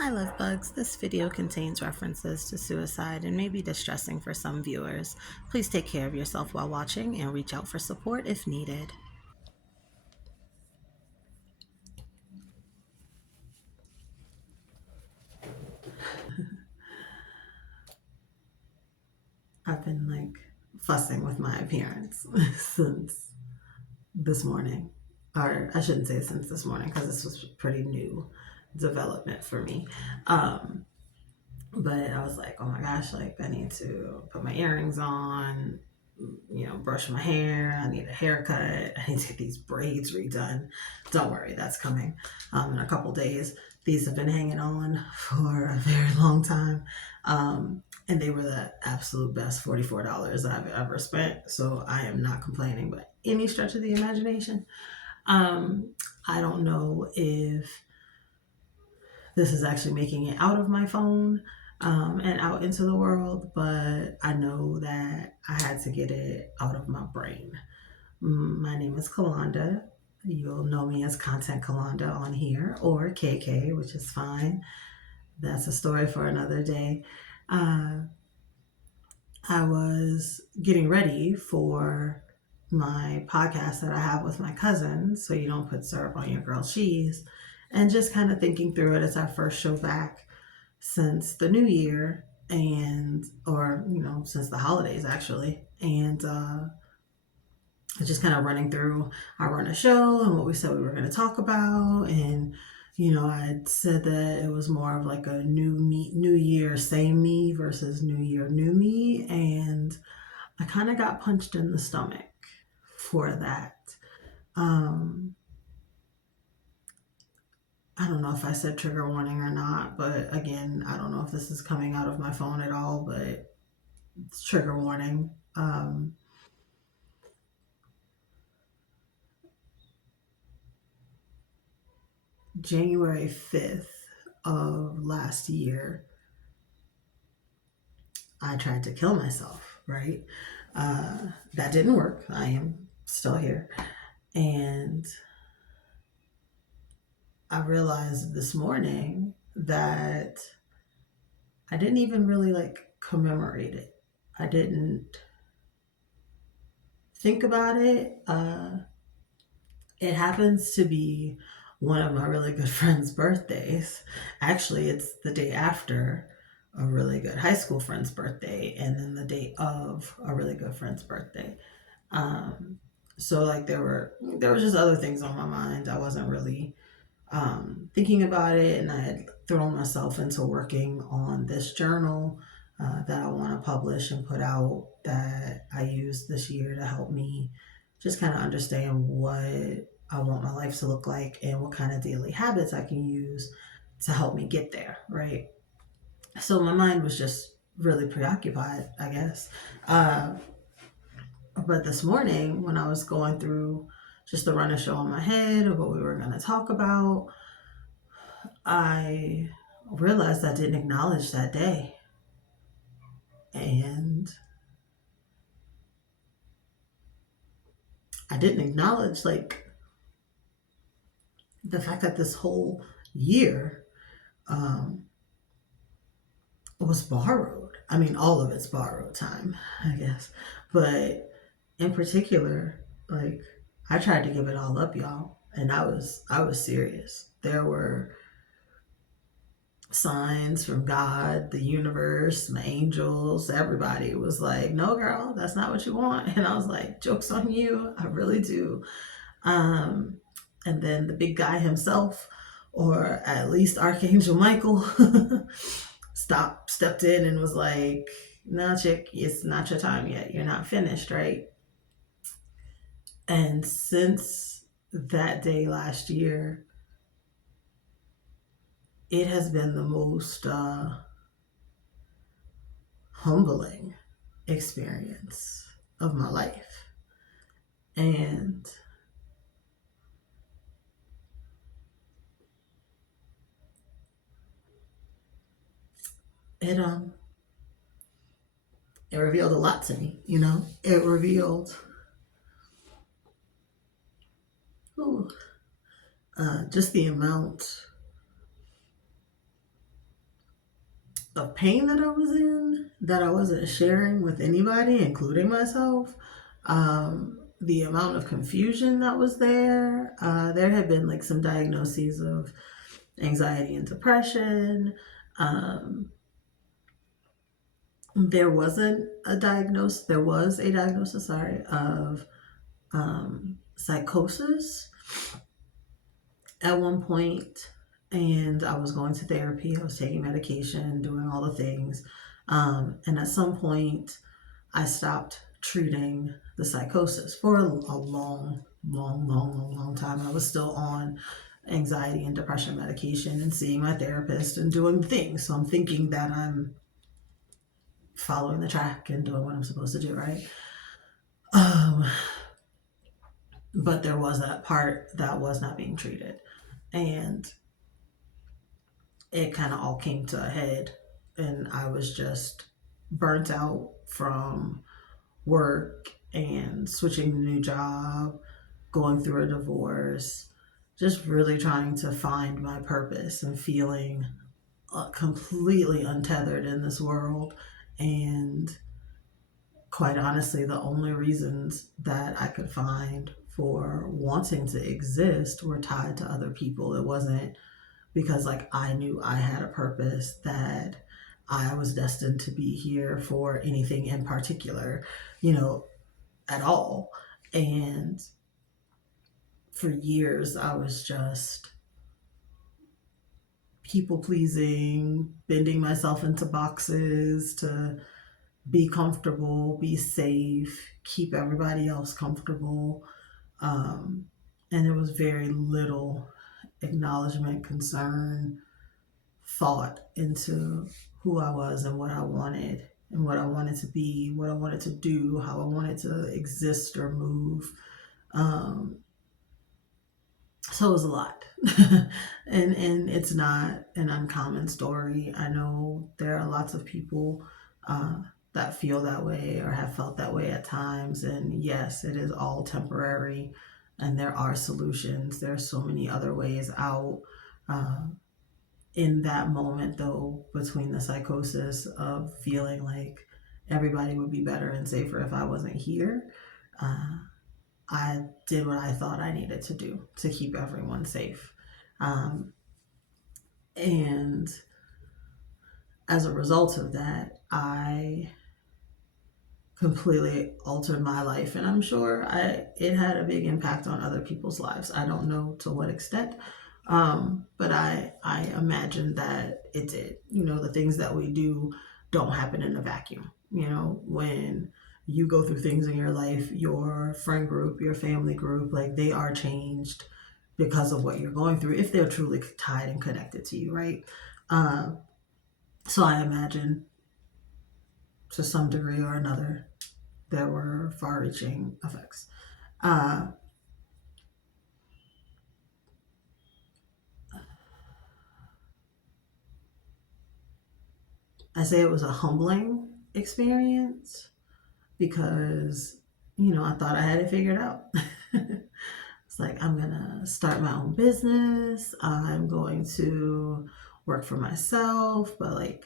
Hi, love bugs. This video contains references to suicide and may be distressing for some viewers. Please take care of yourself while watching and reach out for support if needed. I've been fussing with my appearance since this morning. Or I shouldn't say since this morning because this was pretty new development for me. But I was like, oh my gosh, I need to put my earrings on, brush my hair. I need a haircut. I need to get these braids redone. Don't worry, that's coming in a couple days. These have been hanging on for a very long time. And they were the absolute best $44 I've ever spent. So I am not complaining by any stretch of the imagination. I don't know if this is actually making it out of my phone and out into the world, but I know that I had to get it out of my brain. My name is Kalonda. You'll know me as Content Kalonda on here, or KK, which is fine. That's a story for another day. I was getting ready for my podcast that I have with my cousin, So You Don't Put Syrup on Your Grilled Cheese, and just kind of thinking through it. It's our first show back since the new year since the holidays actually. And just kind of running through our run a show and what we said we were going to talk about. And, I had said that it was more of like a new year, same me versus new year, new me. And I kind of got punched in the stomach for that. I don't know if I said trigger warning or not, but again, I don't know if this is coming out of my phone at all, but it's trigger warning. January 5th of last year, I tried to kill myself, right? That didn't work. I am still here. And I realized this morning that I didn't even really commemorate it. I didn't think about it. It happens to be one of my really good friend's birthdays. Actually, it's the day after a really good high school friend's birthday, and then the day of a really good friend's birthday. So there were just other things on my mind. I wasn't really thinking about it, and I had thrown myself into working on this journal that I want to publish and put out, that I use this year to help me just kind of understand what I want my life to look like and what kind of daily habits I can use to help me get there, right? So my mind was just really preoccupied, I guess. But this morning, when I was going through just the run of show in my head of what we were going to talk about, I realized I didn't acknowledge that day. And I didn't acknowledge the fact that this whole year was borrowed. I mean, all of it's borrowed time, I guess. But in particular, I tried to give it all up, y'all, and I was serious. There were signs from God, the universe, my angels, everybody was like, no, girl, that's not what you want. And I was like, joke's on you. I really do. And then the big guy himself, or at least Archangel Michael, stepped in and was like, nah, chick, it's not your time yet. You're not finished, right? And since that day last year, it has been the most humbling experience of my life. And it revealed a lot to me, It revealed just the amount of pain that I was in that I wasn't sharing with anybody, including myself. The amount of confusion that was there. There had been like some diagnoses of anxiety and depression. Um, there wasn't a diagnosis. There was a diagnosis, sorry, of psychosis at one point, and I was going to therapy. I was taking medication, doing all the things, and at some point, I stopped treating the psychosis for a long time. I was still on anxiety and depression medication and seeing my therapist and doing things. So I'm thinking that I'm following the track and doing what I'm supposed to do, right? Um, but there was that part that was not being treated. And it kind of all came to a head. And I was just burnt out from work and switching a new job, going through a divorce, just really trying to find my purpose and feeling completely untethered in this world. And quite honestly, the only reasons that I could find for wanting to exist were tied to other people. It wasn't because like I knew I had a purpose that I was destined to be here for anything in particular, you know, at all. And for years, I was just people pleasing, bending myself into boxes to be comfortable, be safe, keep everybody else comfortable. Um, and there was very little acknowledgement, concern, thought into who I was and what I wanted and what I wanted to be, what I wanted to do, how I wanted to exist or move. Um, so it was a lot. And it's not an uncommon story. I know there are lots of people that feel that way or have felt that way at times. And yes, it is all temporary and there are solutions. There are so many other ways out. Uh, in that moment, though, between the psychosis of feeling like everybody would be better and safer if I wasn't here, uh, I did what I thought I needed to do to keep everyone safe. Um, and as a result of that, I completely altered my life. And I'm sure it had a big impact on other people's lives. I don't know to what extent, but I imagine that it did. You know, the things that we do don't happen in a vacuum. You know, when you go through things in your life, your friend group, your family group, like they are changed because of what you're going through, if they're truly tied and connected to you, right? Uh, so I imagine to some degree or another, there were far reaching effects. Uh, I say it was a humbling experience because, you know, I thought I had it figured out. It's like, I'm going to start my own business. I'm going to work for myself, but like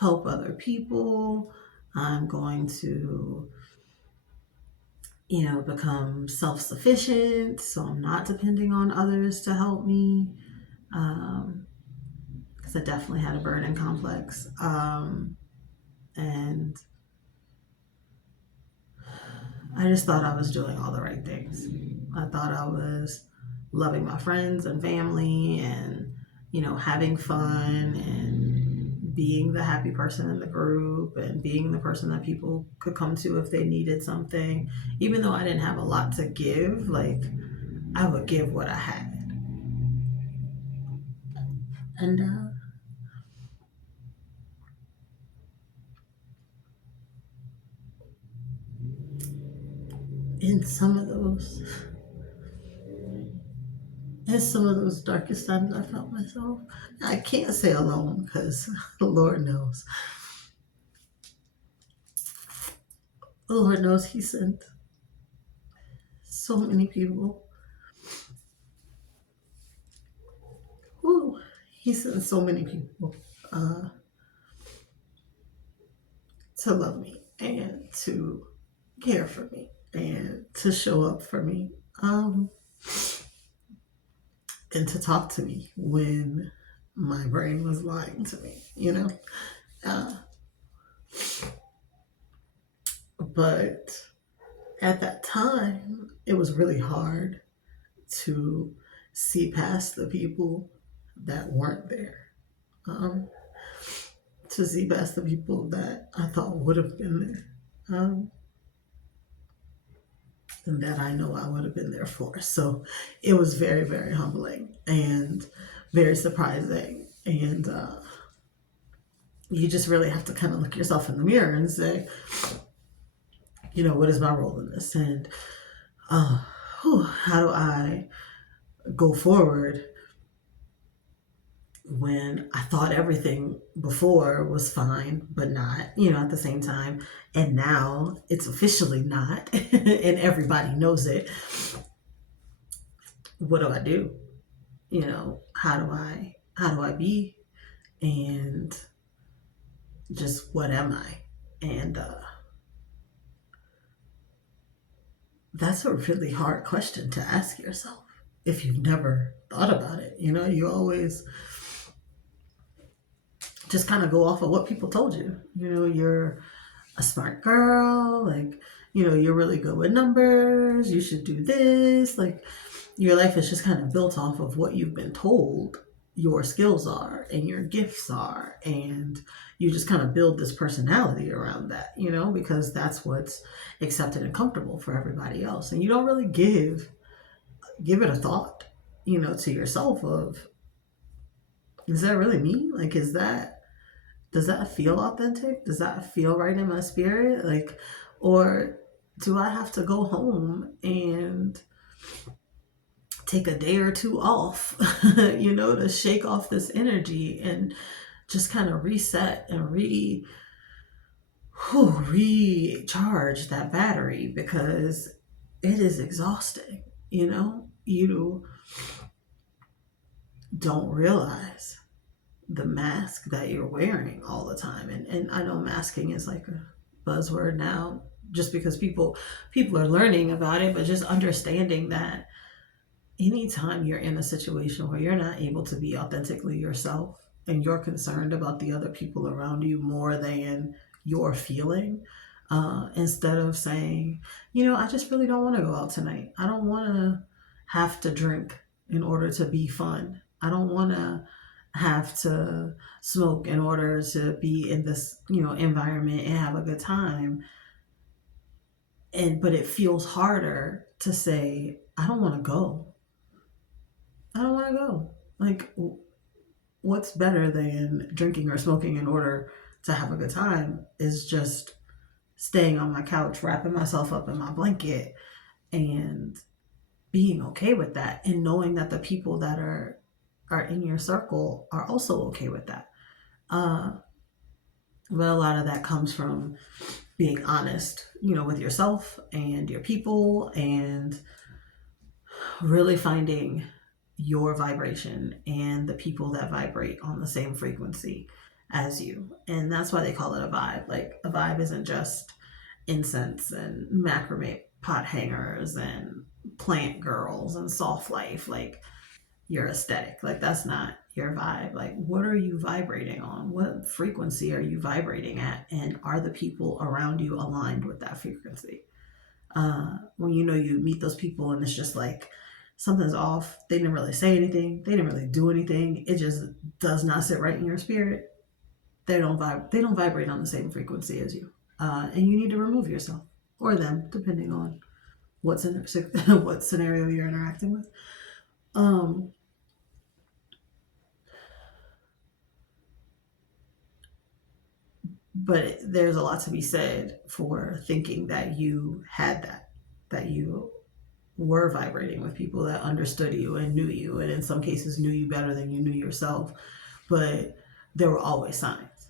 help other people. I'm going to, you know, become self sufficient. So I'm not depending on others to help me. Because I definitely had a burden complex. And I just thought I was doing all the right things. I thought I was loving my friends and family and, you know, having fun and being the happy person in the group and being the person that people could come to if they needed something. Even though I didn't have a lot to give, like, I would give what I had. And in some of those in some of those darkest times, I felt myself. I can't say alone because the Lord knows. The Lord knows He sent so many people. Whew, He sent so many people. Uh, to love me and to care for me and to show up for me, um, and to talk to me when my brain was lying to me, you know? Uh, but at that time, it was really hard to see past the people that weren't there. Um, to see past the people that I thought would have been there. And that I know I would have been there for. So it was very, very humbling and very surprising. And you just really have to kind of look yourself in the mirror and say, what is my role in this? And how do I go forward when I thought everything before was fine, but not, at the same time. And now it's officially not, and everybody knows it. What do I do? How do I be? And just what am I? And that's a really hard question to ask yourself if you've never thought about it. You always just kind of go off of what people told you. You're a smart girl, like, you're really good with numbers, you should do this. Like, your life is just kind of built off of what you've been told your skills are and your gifts are. And you just kind of build this personality around that, because that's what's accepted and comfortable for everybody else. And you don't really give it a thought, to yourself of, is that really me? Like, does that feel authentic? Does that feel right in my spirit? Like, or do I have to go home and take a day or two off, to shake off this energy and just kind of reset and recharge that battery, because it is exhausting. You don't realize the mask that you're wearing all the time. And I know masking is like a buzzword now, just because people are learning about it, but just understanding that anytime you're in a situation where you're not able to be authentically yourself and you're concerned about the other people around you more than your feeling, instead of saying, I just really don't want to go out tonight. I don't want to have to drink in order to be fun. I don't want to have to smoke in order to be in this, environment and have a good time. But it feels harder to say, I don't want to go. I don't want to go. Like, what's better than drinking or smoking in order to have a good time is just staying on my couch, wrapping myself up in my blanket and being okay with that, and knowing that the people that are in your circle are also okay with that. But a lot of that comes from being honest, with yourself and your people, and really finding your vibration and the people that vibrate on the same frequency as you. And that's why they call it a vibe. Like, a vibe isn't just incense and macrame pot hangers and plant girls and soft life. Like, your aesthetic, like, that's not your vibe. Like, what are you vibrating on? What frequency are you vibrating at? And are the people around you aligned with that frequency? When you meet those people and it's just like something's off, they didn't really say anything, they didn't really do anything, it just does not sit right in your spirit, they don't vibrate on the same frequency as you. And you need to remove yourself or them, depending on what scenario you're interacting with. But there's a lot to be said for thinking that you had that you were vibrating with people that understood you and knew you, and in some cases knew you better than you knew yourself. But there were always signs.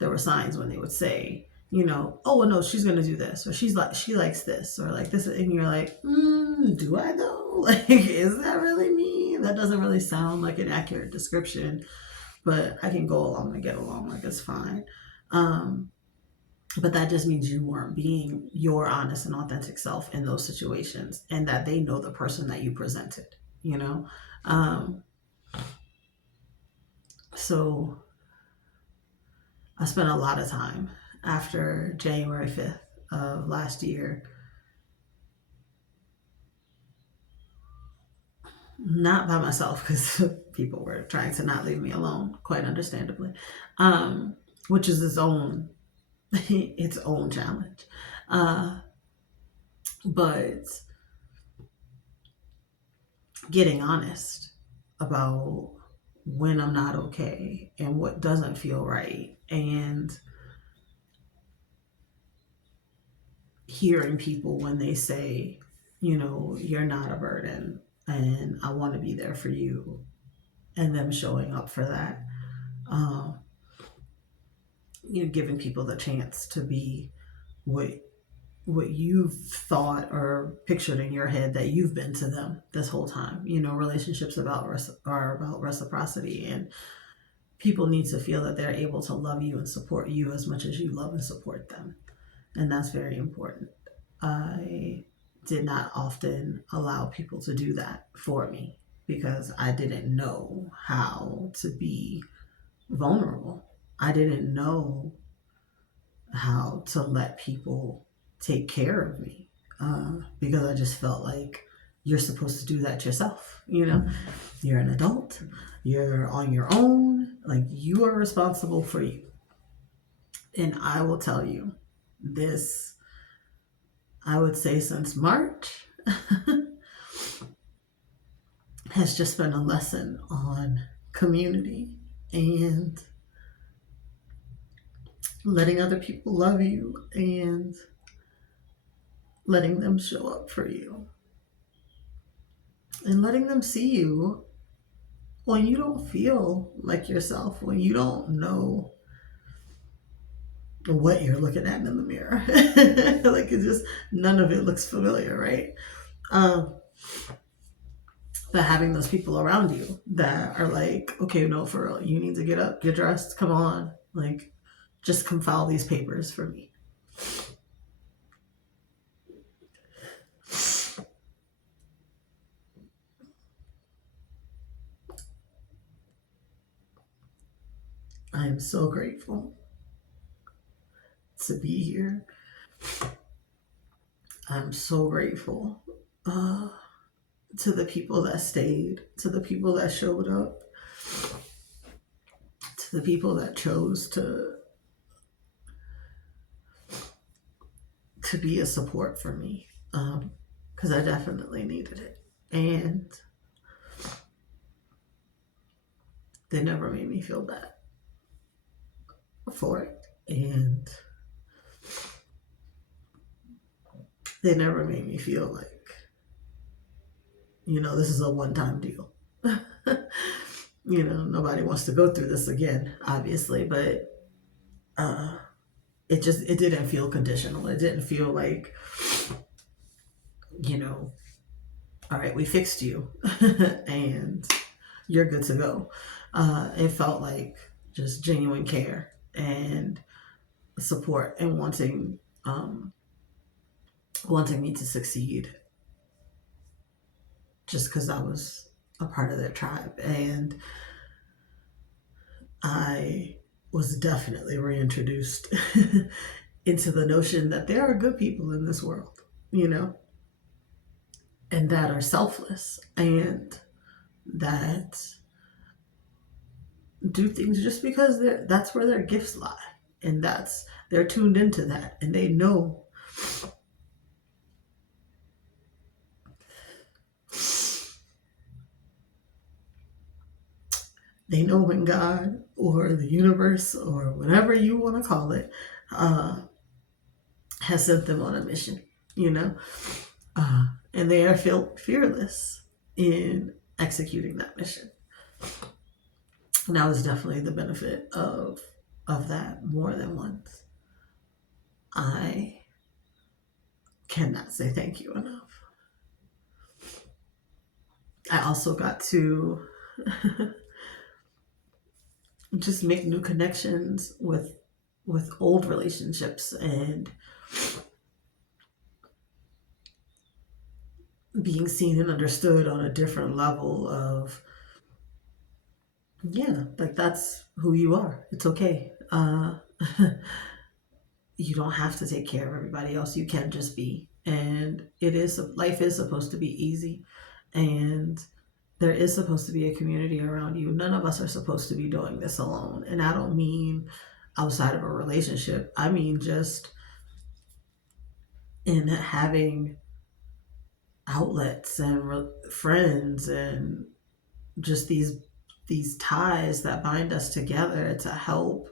There were signs when they would say, oh, well, no, she's going to do this, or she likes this, or like this. And you're like, do I though? Like, is that really me? That doesn't really sound like an accurate description, but I can go along and get along. Like, it's fine. But that just means you weren't being your honest and authentic self in those situations, and that they know the person that you presented, you know? Um, so I spent a lot of time after January 5th of last year, not by myself because people were trying to not leave me alone, quite understandably, which is its own its own challenge. Uh, but getting honest about when I'm not okay and what doesn't feel right, and hearing people when they say, you're not a burden and I want to be there for you, and them showing up for that. Um, giving people the chance to be what you've thought or pictured in your head that you've been to them this whole time. Relationships are about reciprocity, and people need to feel that they're able to love you and support you as much as you love and support them. And that's very important. I did not often allow people to do that for me because I didn't know how to be vulnerable. I didn't know how to let people take care of me because I just felt like you're supposed to do that yourself. You're an adult, you're on your own, like you are responsible for you. And I will tell you this, I would say since March, has just been a lesson on community and letting other people love you and letting them show up for you and letting them see you when you don't feel like yourself, when you don't know what you're looking at in the mirror. Like it's just, none of it looks familiar, right? Um, but having those people around you that are like, okay, no, for real, you need to get up, get dressed, come on, like, just come file these papers for me. I am so grateful to be here. I'm so grateful to the people that stayed, to the people that showed up, to the people that chose to be a support for me, because I definitely needed it. And they never made me feel bad for it. And they never made me feel like, this is a one-time deal. Nobody wants to go through this again, obviously, but it didn't feel conditional. It didn't feel like, all right, we fixed you and you're good to go. It felt like just genuine care and support and wanting me to succeed just because I was a part of their tribe. And I was definitely reintroduced into the notion that there are good people in this world, and that are selfless and that do things just because that's where their gifts lie, and they're tuned into that, and they know when God or the universe or whatever you want to call it has sent them on a mission, and they are fearless in executing that mission. And that was definitely the benefit of that more than once. I cannot say thank you enough. I also got to just make new connections with with old relationships and being seen and understood on a different level of, yeah, like that's who you are. It's okay. You don't have to take care of everybody else. You can just be. And life is supposed to be easy. And there is supposed to be a community around you. None of us are supposed to be doing this alone. And I don't mean outside of a relationship, I mean just in having outlets and friends and just these ties that bind us together to help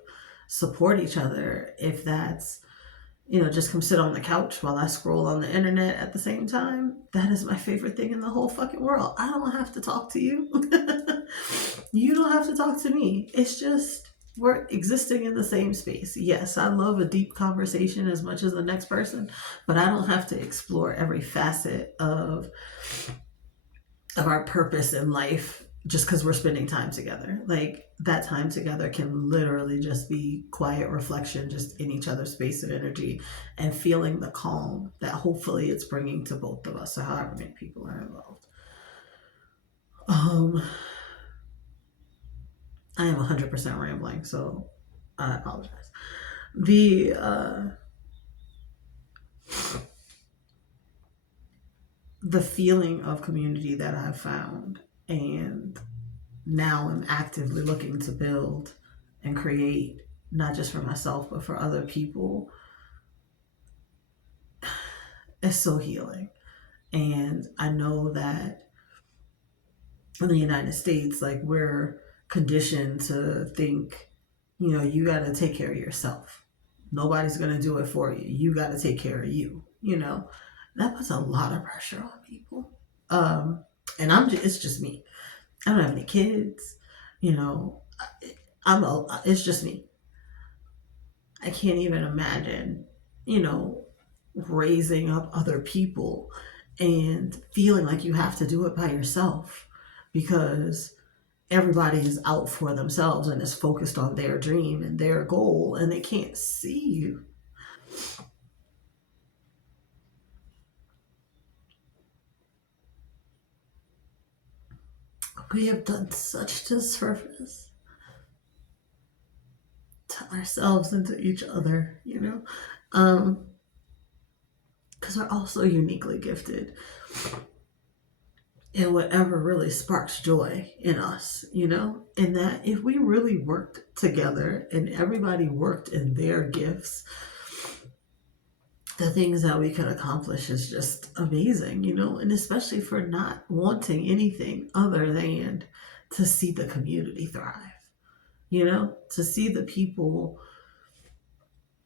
support each other. If that's, just come sit on the couch while I scroll on the internet at the same time, that is my favorite thing in the whole fucking world. I don't have to talk to you. You don't have to talk to me. It's just we're existing in the same space. Yes, I love a deep conversation as much as the next person, but I don't have to explore every facet of our purpose in life just because we're spending time together. Like that time together can literally just be quiet reflection, just in each other's space and energy, and feeling the calm that hopefully it's bringing to both of us, or however many people are involved. um I am 100% rambling, so I apologize. The uh the feeling of community that I've found, and now I'm actively looking to build and create, not just for myself, but for other people, is so healing. And I know that in the United States, like we're conditioned to think, you got to take care of yourself. Nobody's going to do it for you. You got to take care of you. That puts a lot of pressure on people. Um, and it's just me. I don't have any kids. You know, it's just me. I can't even imagine, you know, raising up other people and feeling like you have to do it by yourself because everybody is out for themselves and is focused on their dream and their goal and they can't see you. We have done such disservice to ourselves and to each other, Um, because we're also uniquely gifted in whatever really sparks joy in us, and that if we really worked together and everybody worked in their gifts, the things that we could accomplish is just amazing, and especially for not wanting anything other than to see the community thrive, to see the people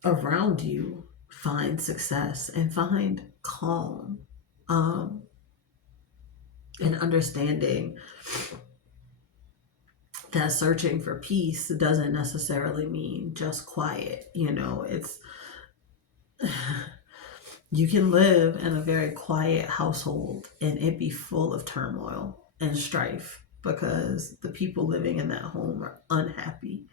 around you find success and find calm, um, and understanding that searching for peace doesn't necessarily mean just quiet. It's you can live in a very quiet household and it be full of turmoil and strife because the people living in that home are unhappy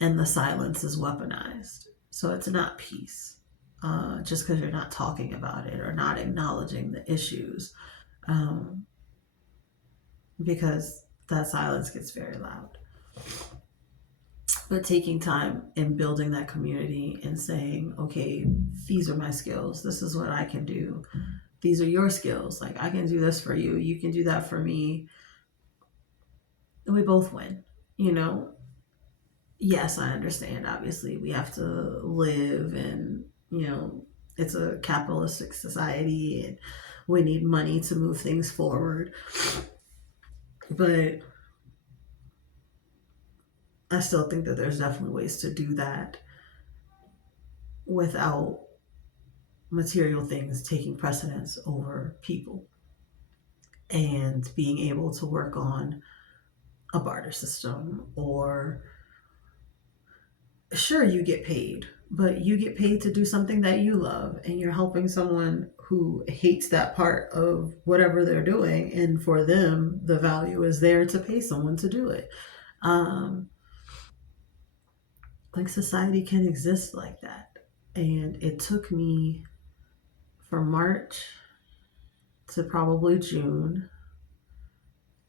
and the silence is weaponized. So it's not peace, just because you're not talking about it or not acknowledging the issues, um, because that silence gets very loud. But taking time and building that community and saying, okay, these are my skills, this is what I can do, these are your skills, like I can do this for you, you can do that for me, and we both win, you know yes, I understand, obviously we have to live, and it's a capitalistic society and we need money to move things forward, but I still think that there's definitely ways to do that without material things taking precedence over people, and being able to work on a barter system, or sure, you get paid, but you get paid to do something that you love and you're helping someone who hates that part of whatever they're doing, and for them the value is there to pay someone to do it. um, Like society can exist like that. And it took me from March to probably June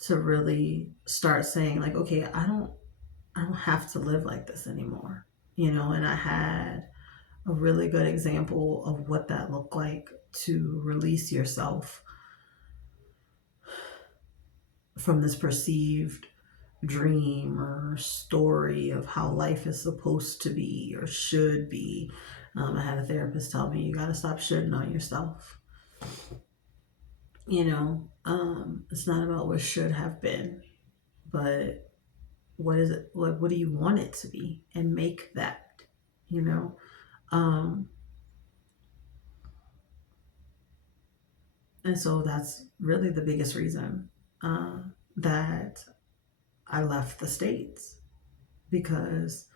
to really start saying like, okay, I don't have to live like this anymore. And I had a really good example of what that looked like to release yourself from this perceived dream or story of how life is supposed to be or should be. I had a therapist tell me, you got to stop shitting on yourself. It's not about what should have been, but what is it? What do you want it to be? And make that, you know? Um, and so that's really the biggest reason uh, that I left the States because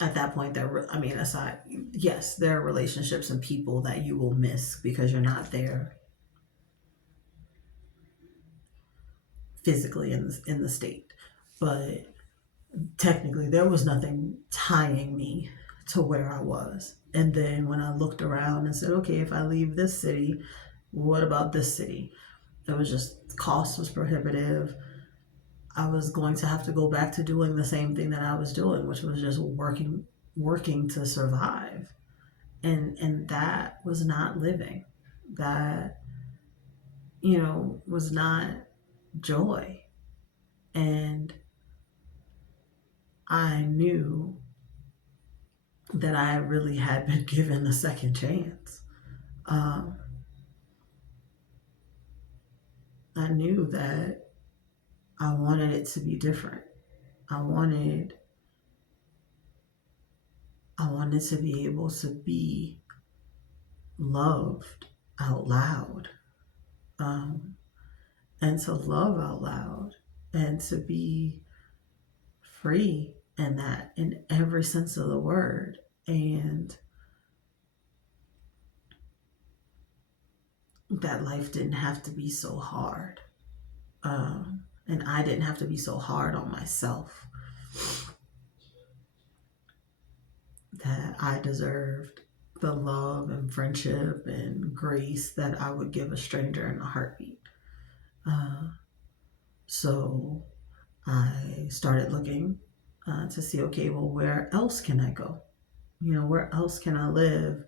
at that point I mean, aside, yes, there are relationships and people that you will miss because you're not there physically in the state, but technically there was nothing tying me to where I was. And then when I looked around and said, okay, if I leave this city, what about this city? It was just, cost was prohibitive. I was going to have to go back to doing the same thing that I was doing, which was just working to survive. And that was not living. That, was not joy. And I knew that I really had been given a second chance. Um, I knew that I wanted it to be different. I wanted I wanted to be able to be loved out loud, um, and to love out loud, and to be free in that in every sense of the word, and that life didn't have to be so hard, and I didn't have to be so hard on myself. That I deserved the love and friendship and grace that I would give a stranger in a heartbeat. Uh, so I started looking to see, okay, well, where else can I go? Where else can I live?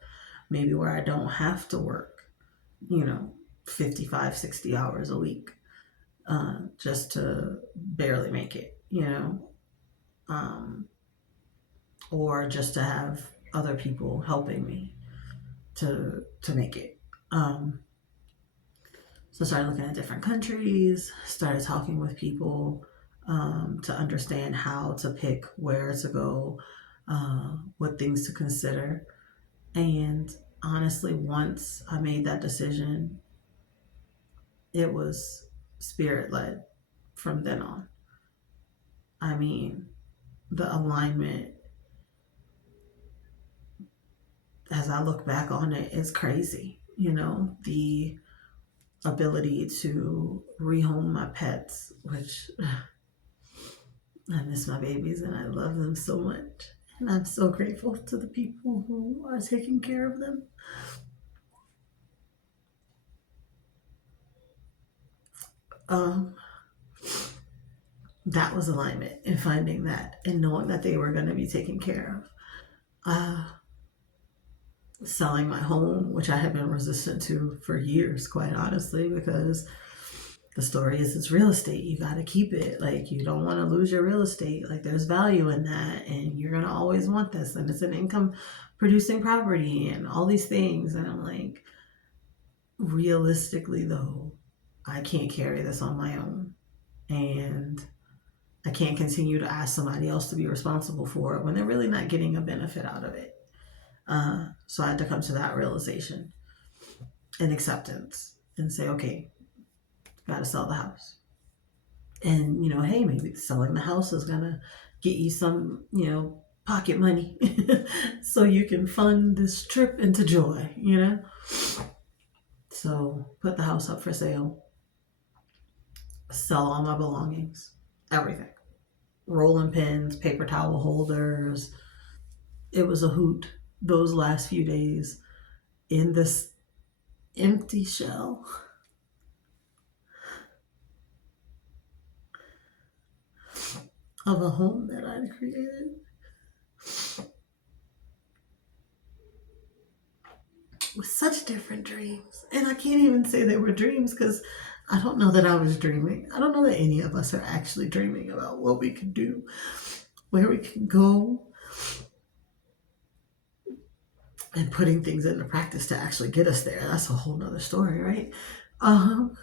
Maybe where I don't have to work, you know, 55, 60 hours a week just to barely make it, um, or just to have other people helping me to make it. Um, so I started looking at different countries, started talking with people to understand how to pick where to go, what things to consider. And honestly, once I made that decision, it was spirit led from then on. I mean, the alignment, as I look back on it, is crazy. The ability to rehome my pets, which I miss my babies and I love them so much. And I'm so grateful to the people who are taking care of them. Um, that was alignment in finding that and knowing that they were going to be taken care of. Selling my home, which I had been resistant to for years, quite honestly, because the story is it's real estate. You got to keep it. Like, you don't want to lose your real estate. Like, there's value in that, and you're going to always want this. And it's an income producing property and all these things. And I'm like, realistically, though, I can't carry this on my own. And I can't continue to ask somebody else to be responsible for it when they're really not getting a benefit out of it. So I had to come to that realization and acceptance and say, okay, got to sell the house. And, hey, maybe selling the house is going to get you some, pocket money so you can fund this trip into joy. So put the house up for sale, sell all my belongings, everything. rolling pins, paper towel holders. It was a hoot those last few days in this empty shell of a home that I'd created with such different dreams. And I can't even say they were dreams because I don't know that I was dreaming. I don't know that any of us are actually dreaming about what we can do, where we can go, and putting things into practice to actually get us there. That's a whole nother story, right? Um,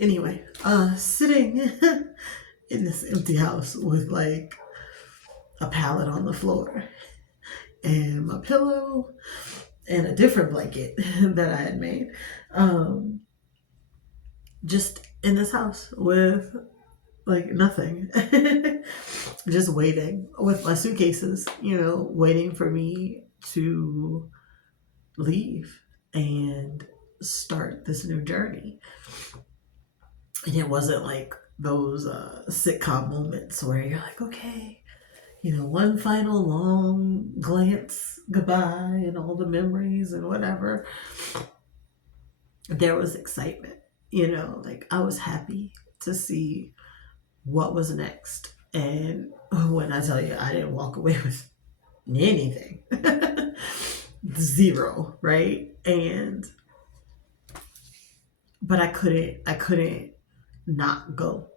anyway, sitting in this empty house with like a pallet on the floor and my pillow and a different blanket that I had made. Um, just in this house with like nothing, just waiting with my suitcases, waiting for me to leave and start this new journey. And it wasn't like those sitcom moments where you're like, okay, one final long glance goodbye and all the memories and whatever. There was excitement, like I was happy to see what was next. And when I tell you, I didn't walk away with anything, zero, right? But I couldn't not go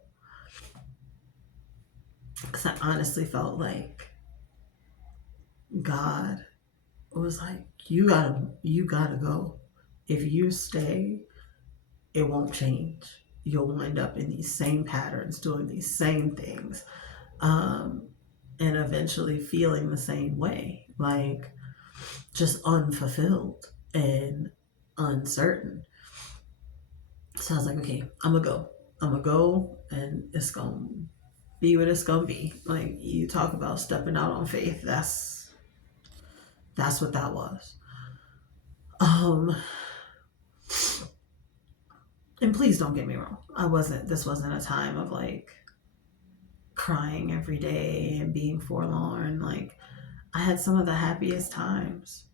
because I honestly felt like God was like, you gotta go. If you stay, it won't change. You'll wind up in these same patterns, doing these same things, um, and eventually feeling the same way, like just unfulfilled and uncertain. So I was like, okay, I'm gonna go. I'm gonna go, and it's gonna be what it's gonna be. Like you talk about stepping out on faith. That's what that was. Um, and please don't get me wrong. This wasn't a time of like crying every day and being forlorn. Like I had some of the happiest times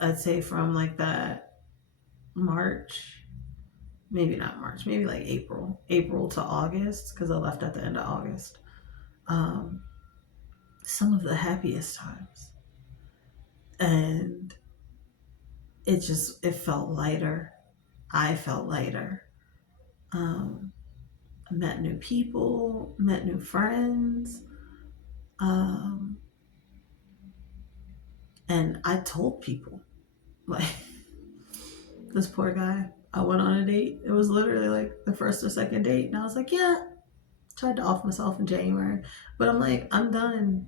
I'd say from like that March, maybe not March, maybe like April to August, because I left at the end of August. Um, some of the happiest times. And it felt lighter. I felt lighter. Um, Met new people, met new friends. Um, and I told people, like, this poor guy, I went on a date. It was literally like the first or second date. And I was like, yeah, tried to off myself in January. But I'm like, I'm done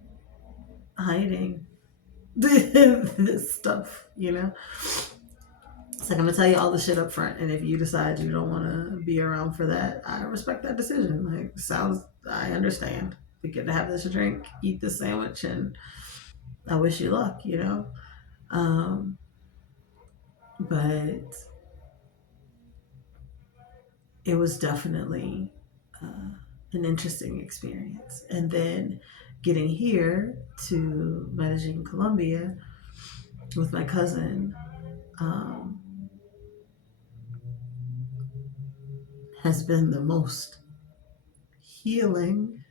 hiding this stuff, It's like, I'm gonna tell you all the shit up front, and if you decide you don't want to be around for that, I respect that decision. Like, I understand. We get to have this drink, eat this sandwich, and I wish you luck, Um, but it was definitely an interesting experience. And then getting here to Medellin, Colombia, with my cousin, um, has been the most healing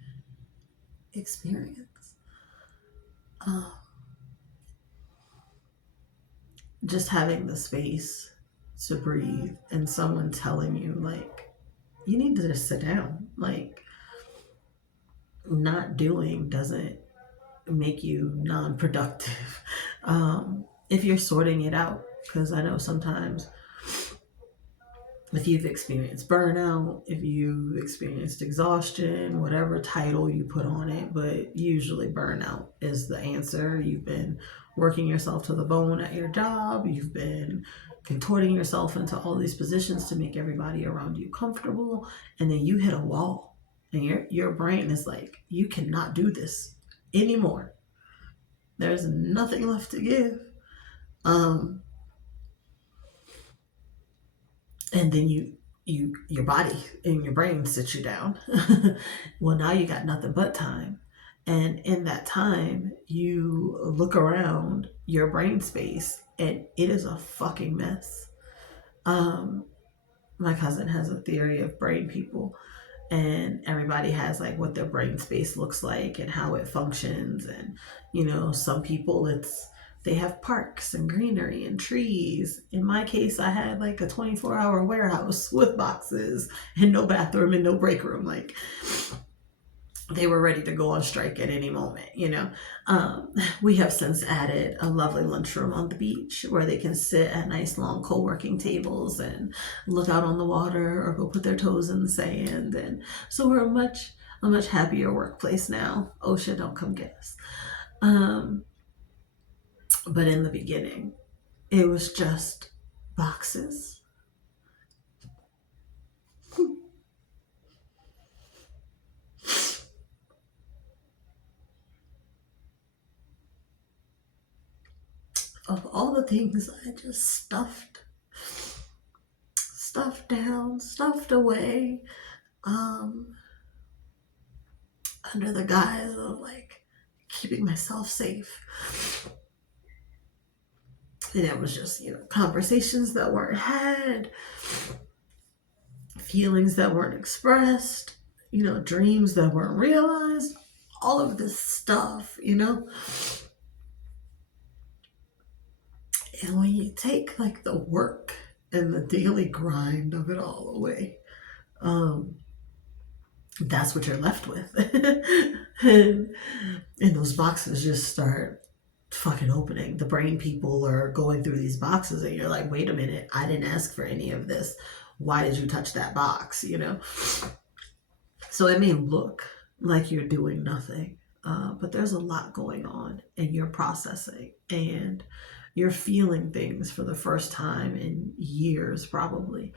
experience. Um, just having the space to breathe and someone telling you, like, you need to just sit down. Like, not doing doesn't make you non productive. If you're sorting it out, because I know sometimes if you've experienced burnout, if you've experienced exhaustion, whatever title you put on it, but usually burnout is the answer. You've been working yourself to the bone at your job, you've been contorting yourself into all these positions to make everybody around you comfortable, and then you hit a wall, and your brain is like, you cannot do this anymore. There's nothing left to give. Um, and then your body and your brain sits you down. Well, now you got nothing but time. And in that time, you look around your brain space and it is a fucking mess. Um, my cousin has a theory of brain people, and everybody has like what their brain space looks like and how it functions. And some people, it's they have parks and greenery and trees. In my case, I had like a 24-hour warehouse with boxes and no bathroom and no break room. Like, they were ready to go on strike at any moment. We have since added a lovely lunchroom on the beach where they can sit at nice long co-working tables and look out on the water or go put their toes in the sand. And so we're a much happier workplace now. OSHA, don't come get us. But in the beginning, it was just boxes. Of all the things I just stuffed down, stuffed away, um, under the guise of like keeping myself safe. And it was just, conversations that weren't had, feelings that weren't expressed, dreams that weren't realized, all of this stuff. And when you take like the work and the daily grind of it all away, that's what you're left with. and, and those boxes just start fucking opening. The brain people are going through these boxes and you're like, wait a minute, I didn't ask for any of this. Why did you touch that box? So it may look like you're doing nothing, but there's a lot going on and you're processing and you're feeling things for the first time in years, probably.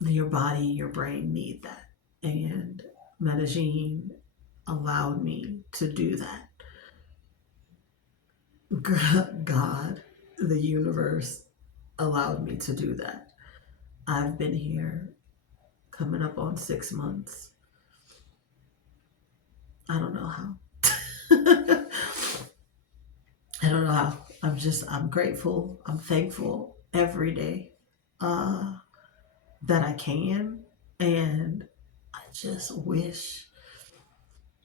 Your body, your brain need that. And Medellin allowed me to do that. God, the universe allowed me to do that. I've been here coming up on 6 months. I don't know how. I don't know how. I'm grateful. I'm thankful every day that I can. And I just wish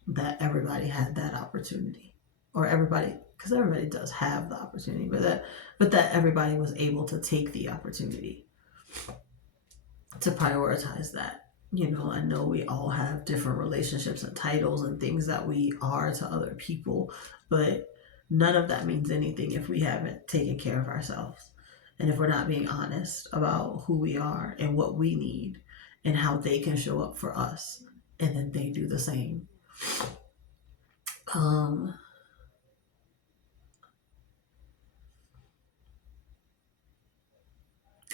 that everybody had that opportunity. Or everybody, because everybody does have the opportunity, but that everybody was able to take the opportunity to prioritize that. I know we all have different relationships and titles and things that we are to other people, but none of that means anything if we haven't taken care of ourselves. And if we're not being honest about who we are and what we need and how they can show up for us, and then they do the same.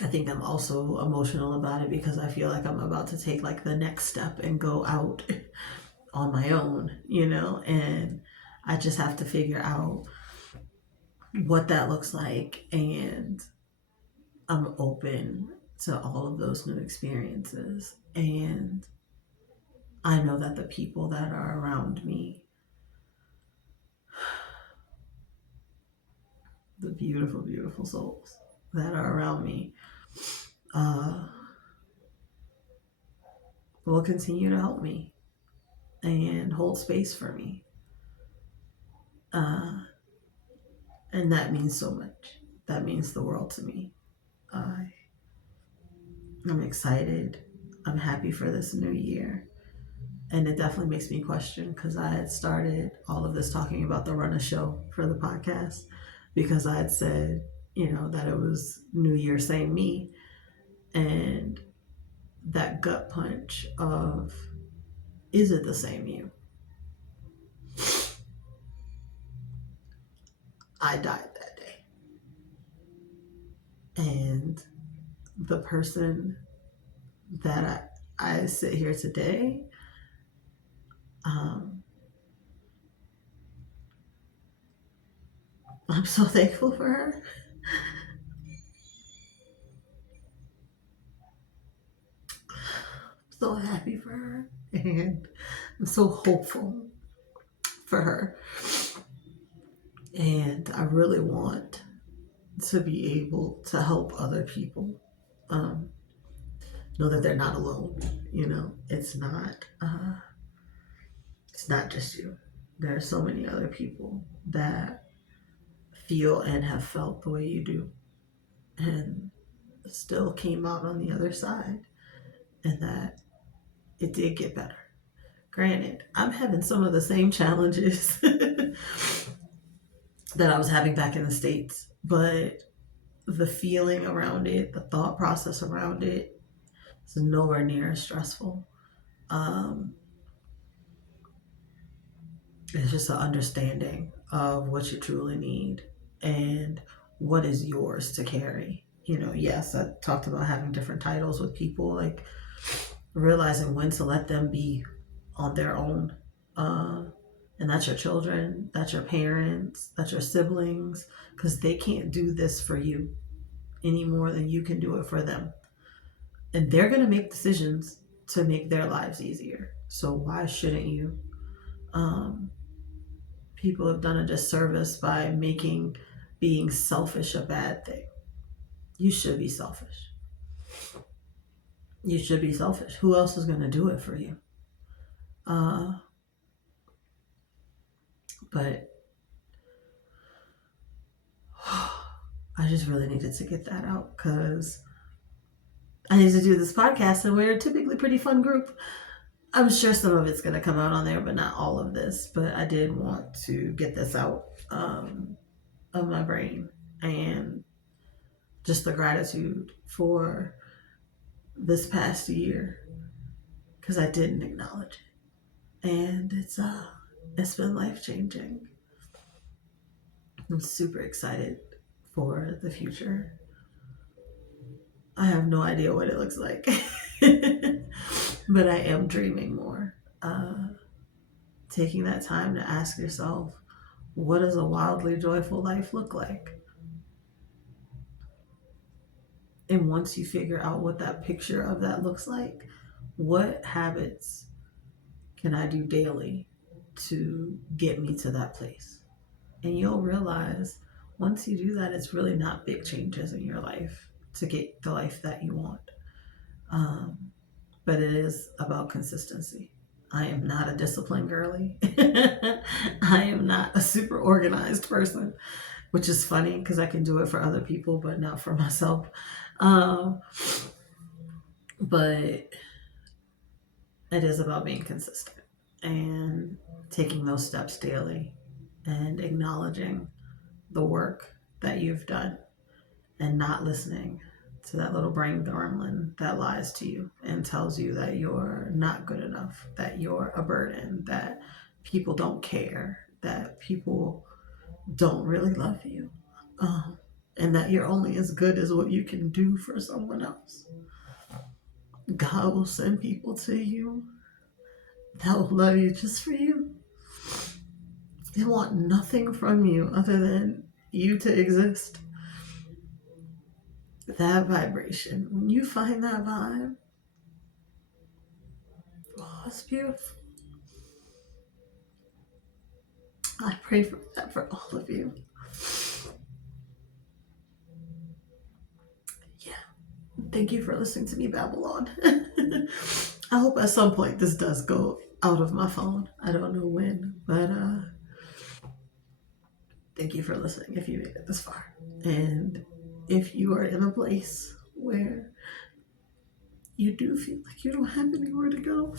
I think I'm also emotional about it because I feel like I'm about to take like the next step and go out on my own, and I just have to figure out what that looks like. And I'm open to all of those new experiences. And I know that the people that are around me, the beautiful, beautiful souls that are around me, will continue to help me and hold space for me. And that means so much. That means the world to me. I'm excited. I'm happy for this new year. And it definitely makes me question, because I had started all of this talking about the run a show for the podcast because I had said, that it was New Year, same me. And that gut punch of, is it the same you? I died that day. And the person that I sit here today, I'm so thankful for her. I'm so happy for her. And I'm so hopeful for her. And I really want to be able to help other people um, know that they're not alone. You know, it's not just you. There are so many other people that feel and have felt the way you do, and still came out on the other side, and that it did get better. Granted, I'm having some of the same challenges that I was having back in the States, but the feeling around it, the thought process around it, is nowhere near as stressful. Um, it's just an understanding of what you truly need and what is yours to carry. You know, yes, I talked about having different titles with people, like realizing when to let them be on their own. Uh, and that's your children, that's your parents, that's your siblings, because they can't do this for you any more than you can do it for them. And they're going to make decisions to make their lives easier. So why shouldn't you? Um, People have done a disservice by making being selfish a bad thing. You should be selfish. You should be selfish. Who else is going to do it for you? Uh, but I just really needed to get that out because I need to do this podcast, and we're a typically pretty fun group. I'm sure some of it's going to come out on there, but not all of this. But I did want to get this out of my brain, and just the gratitude for this past year because I didn't acknowledge it, and it's been life changing. I'm super excited for the future. I have no idea what it looks like, but I am dreaming more. Taking that time to ask yourself, what does a wildly joyful life look like? And once you figure out what that picture of that looks like, what habits can I do daily to get me to that place? And you'll realize once you do that, it's really not big changes in your life to get the life that you want. Um, but it is about consistency. I am not a disciplined girly. I am not a super organized person, which is funny because I can do it for other people, but not for myself. Um, but it is about being consistent and taking those steps daily and acknowledging the work that you've done and not listening to that little brain gremlin that lies to you and tells you that you're not good enough, that you're a burden, that people don't care, that people don't really love you, and that you're only as good as what you can do for someone else. God will send people to you that will love you just for you. They want nothing from you other than you to exist. That vibration, when you find that vibe, oh, it's beautiful. I pray for that for all of you. Yeah. Thank you for listening to me babble on. I hope at some point this does go out of my phone. I don't know when, but thank you for listening if you made it this far. And if you are in a place where you do feel like you don't have anywhere to go,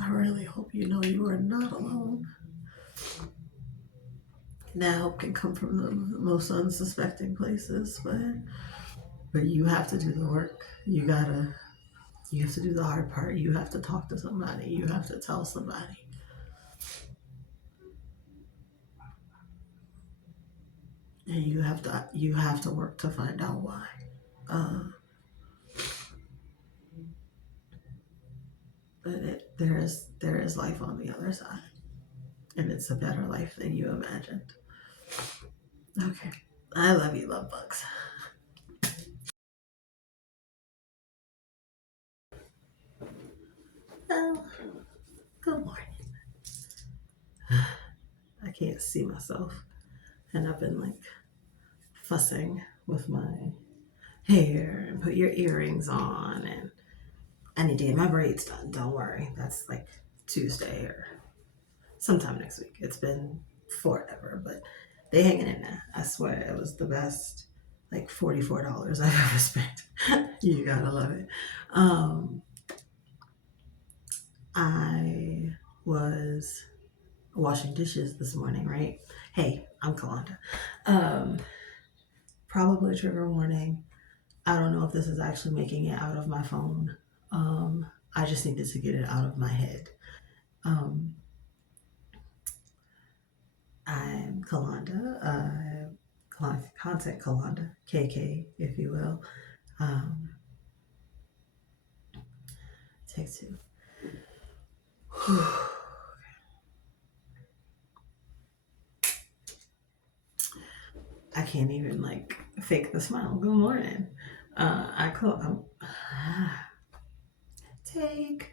I really hope you know you are not alone. And that help can come from the most unsuspecting places, but you have to do the work. You have to do the hard part. You have to talk to somebody. You have to tell somebody. And you have to work to find out why. Uh, but there is life on the other side, and it's a better life than you imagined. Okay, I love you, love bugs. Well, good morning. I can't see myself, and I've been like fussing with my hair and put your earrings on, and I need to get my braids done. Don't worry, that's like Tuesday or sometime next week. It's been forever, but they hanging in there. I swear it was the best, like $44 I've ever spent. You gotta love it. Um, I was washing dishes this morning, right? Hey, I'm Kalanda. Um, Probably trigger warning. I don't know if this is actually making it out of my phone. I just needed to get it out of my head. Um, I'm Kalanda, content Kalanda, KK, if you will. Um, Take two. I can't even like fake the smile. Good morning. I call. Take